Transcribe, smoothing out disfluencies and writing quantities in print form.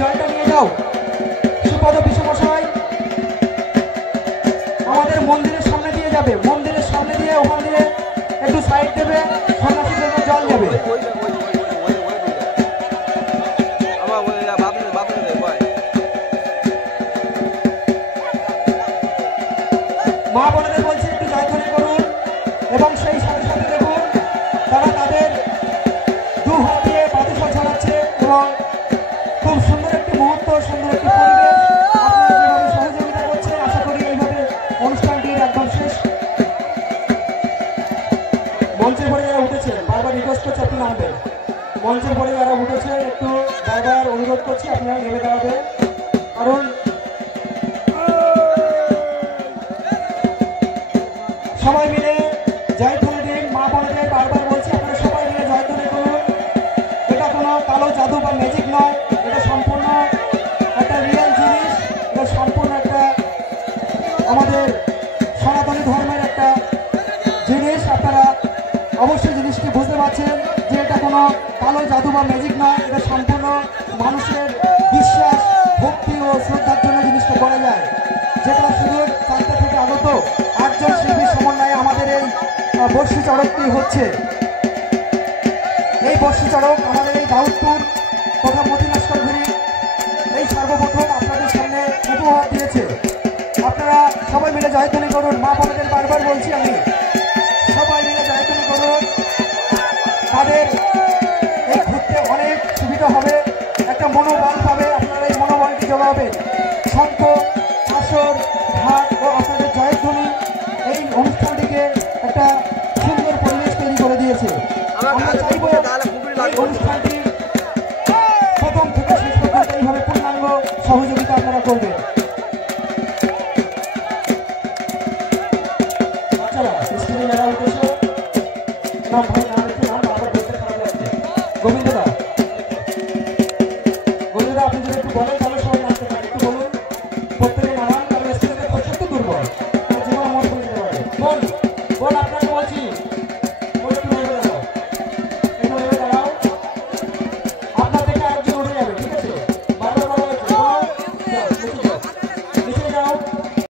জলটা নিয়ে যাও। সুপদ বিষমশাই আমাদের মন্দিরের সামনে দিয়ে যাবে, মন্দিরের সামনে দিয়ে ওখান দিয়ে একটু সাইড দেবে, সন্ন্যাসীদের জল যাবে। মা বোনেদের বলছি একটু জয়ধ্বনি করুন এবং সেই সাথে সাথে দেখুন তারা তাদের দু হাত দিয়ে বাতাসা ছড়াচ্ছে এবং খুব সুন্দর একটি মুহূর্ত, সুন্দর একটি পরিবেশ আপনারা যেভাবে সহযোগিতা করছেন আশা করি এইভাবে অনুষ্ঠানটির একদম শেষ। মঞ্চের পরে যারা উঠেছেন বারবার রিকোয়েস্ট করছি আপনি নামবেন। মঞ্চের পরে যারা উঠেছেন একটু বারবার অনুরোধ করছি আপনারা নেমে দাঁড়াবেন, কারণ সবাই মিলে জয়ধ্বনি দিন। মা বোনেদের বারবার বলছি আপনারা সবাই মিলে জয়ধ্বনি করুন। এটা কোনো কালো জাদু বা ম্যাজিক নয়, এটা সম্পূর্ণ একটা রিয়েল জিনিস, এটা সম্পূর্ণ একটা আমাদের সনাতনী ধর্মের একটা জিনিস। আপনারা অবশ্যই জিনিসটি বুঝতে পারছেন যে এটা কোনো কালো জাদু বা ম্যাজিক নয়, এটা সম্পূর্ণ মানুষের বিশ্বাস, ভক্তি ও শ্রদ্ধার জন্য জিনিসটা করা যায়, যেটা শুধু 4টা থেকে আগত 8জন শিল্পীর সমন্বয়ে আমাদের এই বর্ষি চড়কটি হচ্ছে। এই বর্ষি চড়ক আমাদের এই দাউদপুর তথা মতিনাস্করঘুরি এই সর্বপ্রথম আপনাদের সামনে উপহার দিয়েছে। আপনারা সবাই মিলে জয়ধ্বনি করুন। মা বোনেদের বারবার বলছি আমি, সবাই মিলে জয়ধ্বনি করুন। তাদের এই ঘুরতে অনেক সুবিধা হবে, একটা মনোবল পাবে, আপনারা এই মনোবলটি জোগাবেন। শঙ্খ, আসর, ঢাক ও আপনাদের জয়ধ্বনি এই অনুষ্ঠানটিকে একটা সুন্দর পরিবেশ তৈরি করে দিয়েছে। আমরা চাইব এই অনুষ্ঠানটি প্রথম থেকে শেষ পর্যন্ত এইভাবে পূর্ণাঙ্গ সহযোগিতা আপনারা করবেন। বাচ্চারা স্ক্রিনে যারা উঠেছে নাম ভাই নাম একটু নাম আবার বলতে খারাপ লাগছে। গোবিন্দদা, গোবিন্দদা আপনি যদি একটু বলেন তাহলে সবাই নামতে পারে, একটু বলুন। প্রত্যেকে নামান, কারণ স্ক্রিনে সত্য দুর্বল, যেমন মত বলতে পারে। বল।